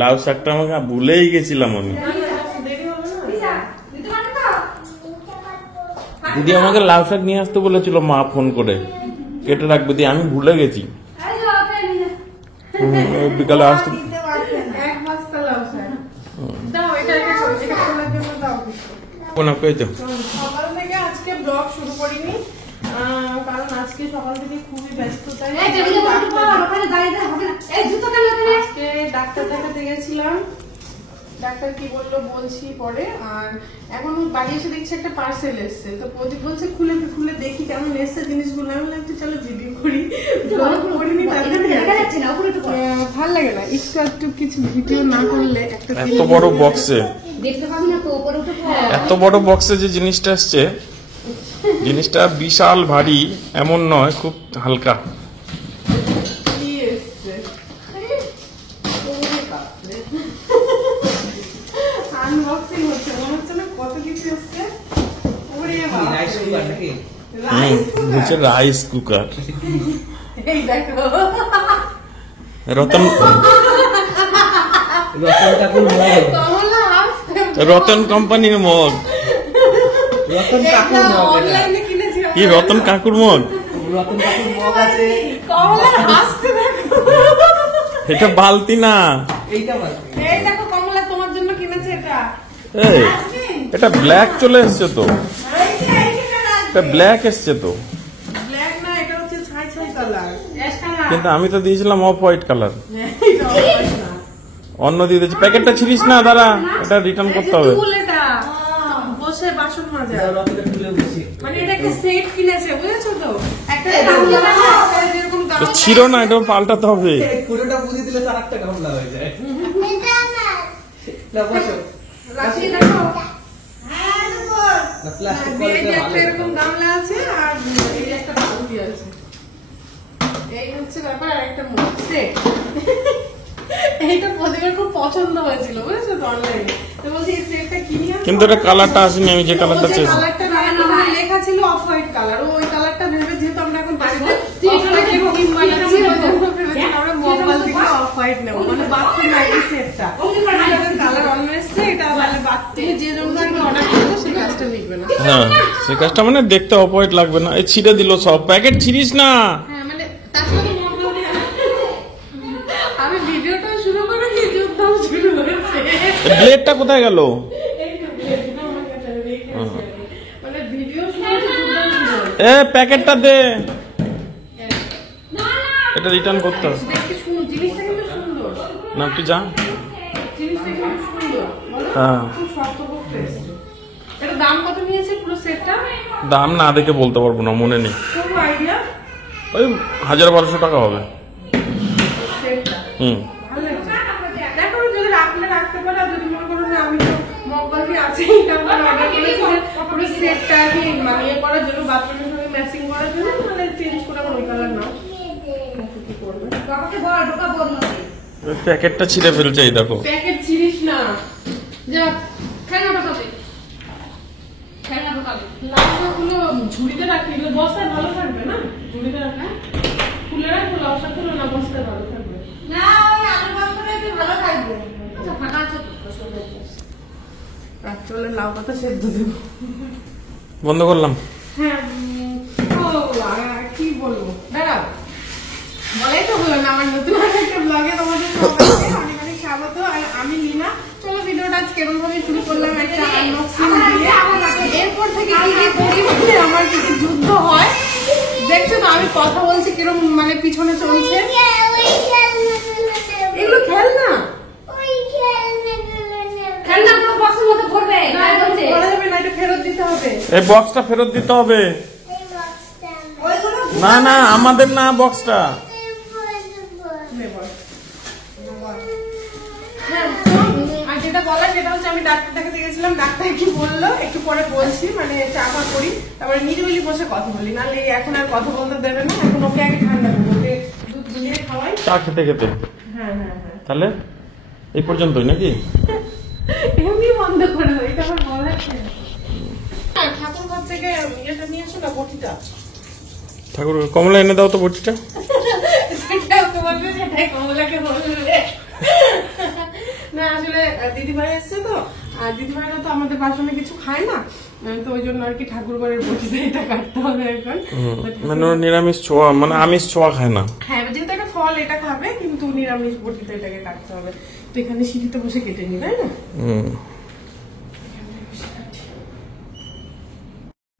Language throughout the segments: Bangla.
লাউ শাকটা আমাকে ভুলেই গেছিলাম আমি। দিদি আমাকে লাউ শাক নিয়ে আসতে বলেছিল মা ফোন করে, কেটে রাখবে দিয়ে, আমি ভুলে গেছি। বিকালে আসতে সকাল থেকে আজকে ব্লগ শুরু করিনি, কারণ আজকে সকাল থেকে খুবই ব্যস্ততা। আজকে ডাক্তার দেখাতে গেছিলাম, ডাক্তার কি বললো বলছি পরে। আর এখন বাড়ি এসে দেখছি একটা পার্সেল এসছে, তো প্রদীপ বলছে খুলে খুলে দেখি কেমন এসছে জিনিসগুলো। আমি বললাম চলো ভিডিও করি, ব্লগ করিনি, ভাল লাগে না একটু কিছু ভিডিও না করলে। এত বড় বক্সে, এত বড় বক্সে যে জিনিসটা আসছে, জিনিসটা বিশাল ভারী এমন নয়, খুব হালকা। আনবক্সিং হচ্ছে, মনে হচ্ছে না কত কিছু এসছে। রাইস কুকার, এই দেখো রতন রতন কোম্পানির মগ, কি রতন কাকুর মগ? এটা বালতি না, তোমার জন্য কিনেছে এটা। এটা ব্ল্যাক চলে এসছে তো, এটা ব্ল্যাক এসছে তো, ব্ল্যাক না, এটা হচ্ছে ছাই ছাই কালার। কিন্তু আমি তো দিয়েছিলাম অফ হোয়াইট কালার, অন্য দিয়ে দিয়েছি। প্যাকেটটা ছিড়িস না, দাঁড়া, এটা রিটার্ন করতে হবে। বসে বাসন মাজা, মানে এটা একটা সেট কিনেছে, বুঝেছো তো? একটা ছিল না, এটা পাল্টাতে হবে। পুরোটা বুঝিয়ে দিলে 4 টাকা গামলা হয়ে যায়। না বসো, রাখি দেখো, না প্লাস্টিক এরকম গামলা আছে, আর এই একটা বালতি আছে। এই হচ্ছে ব্যাপার। আর একটা সেট, এইটা প্রদীপের খুব পছন্দ হয়েছিল, বুঝেছো তো, অনলাইনে। তো বলছি এই সেটটা কিনি, কিন্তু এটা কালারটা আসেনি, আমি যে কালারটা চেয়েছি। কালারটা লেখা ছিল অফ হোয়াইট কালার, ওই কালারটা ভেবে, যেহেতু আমরা এখন বাড়িতে আমরা মোবাইল থেকে অফ হোয়াইট নেবো, মানে বাথরুম লাইটের সেটটা কালার অন্য এসছে। এটা মানে বাথরুমে যে জন্য অর্ডার করবো সেই কাজটা লিখবে না। হ্যাঁ, সেই কাজটা মানে দেখতে অফ হোয়াইট লাগবে না। এই ছিঁড়ে দিল সব, প্যাকেট ছিড়িস না। হ্যাঁ, মানে তার সাথে আমি ভিডিওটা শুরু করে যুদ্ধও শুরু হয়েছে। ব্লেডটা কোথায় গেল? মানে ভিডিও শুরু, এ প্যাকেটটা দে, এটা রিটার্ন করতে হবে। জিনিসটা কিন্তু সুন্দর না, তুই যা। জিনিসটা কিন্তু সুন্দর, হ্যাঁ, খুব শক্তপোক্ত এসছে। এটা দাম কত নিয়েছে পুরো সেটটা? দাম না দেখে বলতে পারবো না, মনে নেই। কোনো আইডিয়া? ওই 1000-1200 টাকা হবে। সেটটা হুম, ভালো লাগছে। দেখো যদি রাখলে রাখতে পারে, আর যদি মনে করো না আমি তো মগবাজি আছে, এটা আমরা অর্ডার করেছি পুরো সেটটা কি মানিয়ে করার জন্য, বাথরুমের সঙ্গে ম্যাচিং করার জন্য, মানে চেঞ্জ করে ওই কালার না। কি করবে? বাবাকে বল, ঢোকা বল না। প্যাকেটটা ছিঁড়ে ফেলছে, এই দেখো। প্যাকেট ছিড়িস না, যা খেলনা ঢোকাবে, খেলনা ঢোকাবে। লাউগুলো ঝুড়িতে রাখি, এগুলো বস্তায় ভালো থাকবে না, ঝুড়িতে রাখা খুলে রাখবো। লাউ শাকগুলো না বস্তায় ভালো থাকবে না, ওই আলু বস্তাটা একটু ভালো থাকবে। আচ্ছা, ফাঁকা আছে তো, চলে লাউ পাতা সেদ্ধ দেবো। বন্ধ করলাম। হ্যাঁ, ও কি বলবো, দাঁড়াও, বলাই তো হলো না। আমার নতুন একটা ব্লগে তোমাদের অনেক অনেক স্বাগত। আর আমি লীনা। চলো ভিডিওটা আজ কেমন ভাবে শুরু করলাম একটা আনবক্সিং দিয়ে। এরপর থেকে আমার কিছু যুদ্ধ হয়, দেখছো তো আমি কথা বলছি কিরকম মানে পিছনে চলছে। এগুলো খেলনা, খেলনা পুরো বক্সের মধ্যে ভরবে, ভরা যাবে না, এটা ফেরত দিতে হবে। এই বক্সটা ফেরত দিতে হবে। না না, আমাদের না বক্সটা। আর যেটা বলা সেটা হচ্ছে, আমি ডাক্তার দেখাতে গেছিলাম, ডাক্তার কি বললো একটু পরে বলছি, মানে চা পা করি, তারপরে নিরিবিলি বসে কথা বলি, নাহলে এখন আর কথা বলতে দেবে না। এখন ওকে আগে ঠান্ডা দেবো, ওকে দুধ দিয়ে খাওয়াই চা খেতে খেতে। হ্যাঁ হ্যাঁ হ্যাঁ, তাহলে এই পর্যন্তই নাকি? এমনি বন্ধ করে দেবো, এটা আমার বলার ঠাকুর ঘর থেকে ইয়েটা নিয়ে আসো না, বটিটা। ঠাকুর কমলা এনে দাও তো বটিটা। সেটাও তো বলবে, সেটাই কমলাকে বলবে। আসলে দিদিভাই এসছে তো, আর দিদিভাইরা তো আমাদের বাসনে কিছু খায় না, তো ওই জন্য আর কি ঠাকুর ঘরের বটিতে এটা কাটতে হবে এখন। মানে ওর নিরামিষ ছোঁয়া, মানে আমিষ ছোঁয়া খায় না। হ্যাঁ, যেহেতু একটা ফল এটা খাবে, কিন্তু নিরামিষ বটিতে এটাকে কাটতে হবে। তো এখানে সিঁড়িতে বসে কেটে নি, তাই না?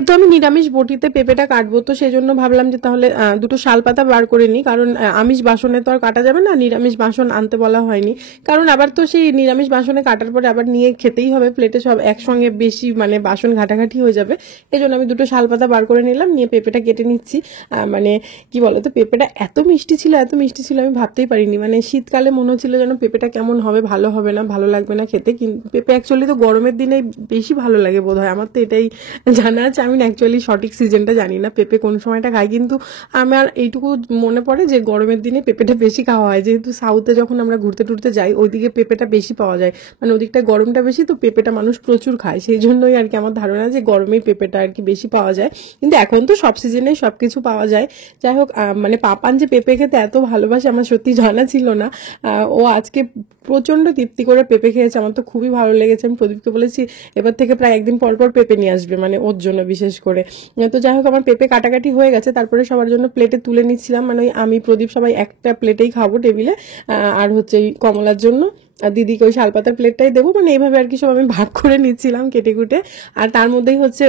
তো আমি নিরামিষ বটিতে পেঁপেটা কাটবো, তো সেই জন্য ভাবলাম যে তাহলে দুটো শালপাতা বার করে নিই, কারণ আমিষ বাসনে তো আর কাটা যাবে না, নিরামিষ বাসন আনতে বলা হয়নি, কারণ আবার তো সেই নিরামিষ বাসনে কাটার পরে আবার নিয়ে খেতেই হবে, প্লেটে সব একসঙ্গে বেশি মানে বাসন ঘাটাঘাটি হয়ে যাবে। এই জন্য আমি দুটো শালপাতা বার করে নিলাম, নিয়ে পেঁপেটা কেটে নিচ্ছি। মানে কি বলতো, পেঁপেটা এত মিষ্টি ছিল, এত মিষ্টি ছিল, আমি ভাবতেই পারিনি। মানে শীতকালে মনে হচ্ছিল যেন পেঁপেটা কেমন হবে, ভালো হবে না, ভালো লাগবে না খেতে। কিন্তু পেঁপে অ্যাকচুয়ালি তো গরমের দিনে বেশি ভালো লাগে বোধ হয়, আমার তো এটাই জানা আছে। আমি অ্যাকচুয়ালি সঠিক সিজনটা জানি না পেঁপে কোন সময়টা খাই, কিন্তু আমার এইটুকু মনে পড়ে যে গরমের দিনে পেঁপেটা বেশি খাওয়া হয়, যেহেতু সাউথে যখন আমরা ঘুরতে টুরতে যাই ওইদিকে পেঁপেটা বেশি পাওয়া যায়, মানে ওদিকটা গরমটা বেশি, তো পেঁপেটা মানুষ প্রচুর খায়, সেই জন্যই আর কি আমার ধারণা যে গরমেই পেঁপেটা আর কি বেশি পাওয়া যায়। কিন্তু এখন তো সব সিজনে সবকিছু পাওয়া যায়। যাই হোক, মানে পাপান যে পেঁপে খেতে এত ভালোবাসে আমার সত্যি জানা ছিল না। ও আজকে প্রচন্ড তৃপ্তি করে পেঁপে খেয়েছে, আমার তো খুবই ভালো লেগেছে। আমি প্রদীপকে বলেছি এবার থেকে প্রায় একদিন পর পর পেঁপে নিয়ে আসবে, মানে ওর জন্য বিশেষ করে। তো যাই হোক, আমার পেঁপে কাটাকাটি হয়ে গেছে, তারপরে সবার জন্য প্লেটে তুলে নিচ্ছিলাম, মানে আমি প্রদীপ সবাই একটা প্লেটেই খাবো টেবিলে, আর হচ্ছে কমলার জন্য দিদিকে ওই শালপাতার প্লেটটাই দেবো, মানে এইভাবে আর কি সব আমি ভাগ করে নিচ্ছিলাম কেটে কুটে। আর তার মধ্যেই হচ্ছে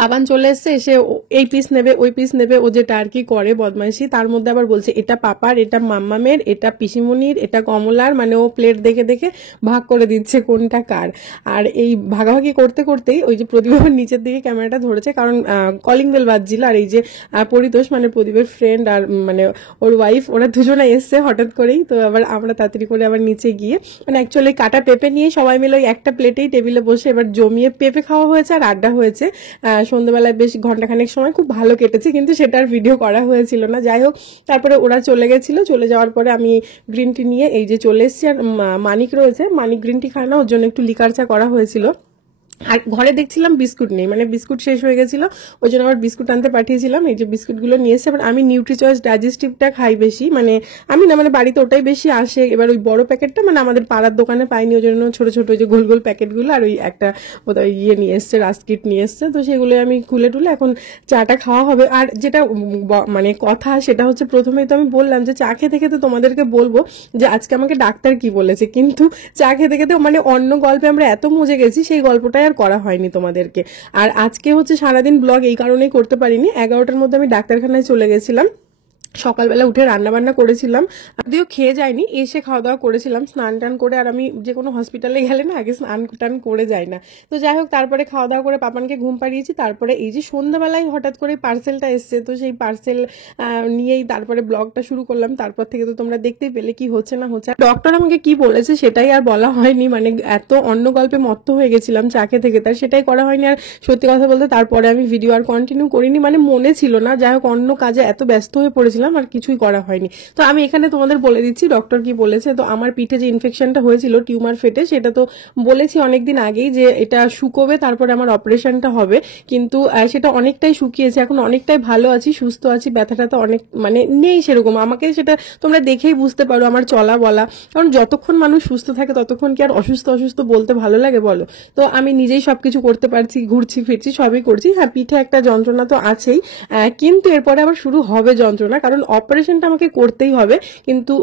পাপান চলে এসছে, এসে এই পিস নেবে ওই পিস নেবে, ও যেটা আর কি করে বদমাইশি, তার মধ্যে আবার বলছে এটা পাপার, এটা মাম্মামের, এটা পিসিমনির, এটা কমলার, মানে ও প্লেট দেখে দেখে ভাগ করে দিচ্ছে কোনটা কার। আর এই ভাগাভাগি করতে করতেই ওই যে প্রদীপ আবার নিচের দিকে ক্যামেরাটা ধরেছে, কারণ কলিং বেল বাজছিল, আর এই যে পরিতোষ মানে প্রদীপের ফ্রেন্ড আর মানে ওর ওয়াইফ, ওরা দুজনে এসছে হঠাৎ করেই। তো আবার আমরা তাড়াতাড়ি করে আবার নিচে গিয়ে, মানে অ্যাকচুয়ালি কাটা পেঁপে নিয়ে সবাই মিলে ওই একটা প্লেটেই টেবিলে বসে এবার জমিয়ে পেঁপে খাওয়া হয়েছে আর আড্ডা হয়েছে। সন্ধ্যাবেলায় বেশ ঘন্টাখানেক সময় খুব ভালো কেটেছে, কিন্তু সেটার ভিডিও করা হয়েছিল না। যাই হোক, তারপরে ওরা চলে গেছিল, চলে যাওয়ার পরে আমি গ্রিন টি নিয়ে এই যে চলে এসেছি। আর মানিক রয়েছে, মানিক গ্রিন টি খায় না, ওর জন্য একটু লিকার চা করা হয়েছিল। আর ঘরে দেখছিলাম বিস্কুট নেই, মানে বিস্কুট শেষ হয়ে গেছিল, ওই জন্য আবার বিস্কুট আনতে পাঠিয়েছিলাম। এই যে বিস্কুটগুলো নিয়ে এসে, এবার আমি নিউট্রি চয়েস ডাইজেস্টিভটা খাই বেশি, মানে আমি না, মানে বাড়িতে ওটাই বেশি আসে। এবার ওই বড় প্যাকেটটা মানে আমাদের পাড়ার দোকানে পাইনি, ওই জন্য ছোট ছোট ওই যে গোল গোল প্যাকেটগুলো আর ওই একটা বোধহয় ইয়ে নিয়ে এসছে, রাস্কিট নিয়ে এসছে, তো সেগুলো আমি খুলে টুলে এখন চাটা খাওয়া হবে। আর যেটা মানে কথা সেটা হচ্ছে, প্রথমেই তো আমি বললাম যে চা খেতে খেতে তোমাদেরকে বলবো যে আজকে আমাকে ডাক্তার কি বলেছে, কিন্তু চা খেতে খেতে মানে অন্য গল্পে আমরা এত মজে গেছি, সেই গল্পটাই আর করা হয়নি তোমাদেরকে। আর আজকে হচ্ছে সারাদিন ব্লগ এই কারণেই করতে পারিনি, 11টার মধ্যে আমি ডাক্তারখানায় চলে গেছিলাম। সকালবেলা উঠে রান্না বান্না করেছিলাম, যদিও খেয়ে যায়নি, এসে খাওয়া দাওয়া করেছিলাম স্নান টান করে। আর আমি যে কোনো হসপিটালে গেলে না আগে স্নান টান করে যাই না। তো যাই হোক, তারপরে খাওয়া দাওয়া করে পাপানকে ঘুম পাড়িয়েছি। তারপরে এই যে সন্ধ্যাবেলায় হঠাৎ করে পার্সেলটা এসছে, তো সেই পার্সেল নিয়েই তারপরে ব্লগটা শুরু করলাম। তারপর থেকে তো তোমরা দেখতেই পেলে কি হচ্ছে না হচ্ছে। ডক্টর আমাকে কি বলেছে সেটাই আর বলা হয়নি, মানে এত অন্য গল্পে মত্ত হয়ে গেছিলাম চা খেতে খেতে, আর সেটাই করা হয়নি। আর সত্যি কথা বলতে তারপরে আমি ভিডিও আর কন্টিনিউ করিনি, মানে মনে ছিল না। যাই হোক, অন্য কাজে এত ব্যস্ত হয়ে পড়েছিলাম আর কিছুই করা হয়নি। তো আমি এখানে তোমাদের বলে দিচ্ছি ডক্টর কি বলেছে। তো আমার পিঠে যে ইনফেকশনটা হয়েছিল টিউমার ফেটে, সেটা তো বলেছি অনেকদিন আগেই যে এটা শুকোবে, তারপরে আমার অপারেশনটা হবে, কিন্তু সেটা অনেকটাই শুকিয়েছে, এখন অনেকটাই ভালো আছি, সুস্থ আছি, ব্যথাটা তো অনেক মানে নেই সেরকম। আমাকে সেটা তোমরা দেখেই বুঝতে পারো আমার চলা বলা, কারণ যতক্ষণ মানুষ সুস্থ থাকে ততক্ষণ কি আর অসুস্থ অসুস্থ বলতে ভালো লাগে বলো। তো আমি নিজেই সবকিছু করতে পারছি, ঘুরছি ফিরছি, সবই করছি। হ্যাঁ, পিঠে একটা যন্ত্রণা তো আছেই, কিন্তু এরপরে আবার শুরু হবে যন্ত্রণা, কারণ অপারেশনটা আমাকে করতেই হবে। কিন্তু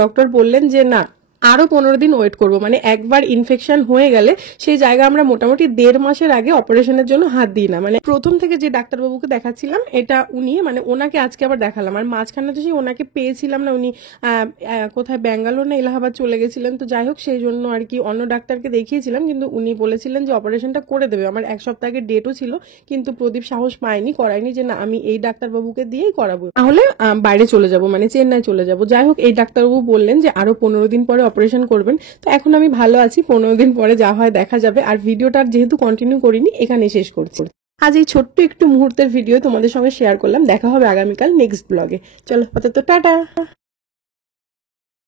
ডক্টর বললেন যে না, আরো 15 দিন ওয়েট করবো, মানে একবার ইনফেকশন হয়ে গেলে সেই জায়গা আমরা মোটামুটি 1.5 মাসের আগে অপারেশনের জন্য হাত দিই না। মানে প্রথম থেকে যে ডাক্তারবাবুকে দেখাচ্ছিলাম এটা উনি, মানে ওনাকে আজকে আবার দেখালাম। আর মাঝখানে তো সেই ওনাকে পেয়েছিলাম না, উনি কোথায় ব্যাঙ্গালোর না এলাহাবাদ চলে গেছিলেন। তো যাই হোক, সেই জন্য আর কি অন্য ডাক্তারকে দেখিয়েছিলাম, কিন্তু উনি বলেছিলেন যে অপারেশনটা করে দেবে। আমার 1 সপ্তাহ আগে ডেটও ছিল, কিন্তু প্রদীপ সাহস পায়নি, করায়নি, যে না আমি এই ডাক্তারবাবুকে দিয়েই করাবো, তাহলে বাইরে চলে যাব, মানে চেন্নাই চলে যাব। যাই হোক, এই ডাক্তারবাবু বললেন যে আরো 15 দিন পরে অপারেশন করবেন। তো এখন আমি ভালো আছি, 15 দিন পরে যা হয় দেখা যাবে। আর ভিডিওটার যেহেতু কন্টিনিউ করিনি, এখানেই শেষ করছি। আজ এই ছোট্ট একটু মুহূর্তের ভিডিও তোমাদের সঙ্গে শেয়ার করলাম। দেখা হবে আগামীকাল নেক্সট ব্লগে। চলো, আপাতত টাটা।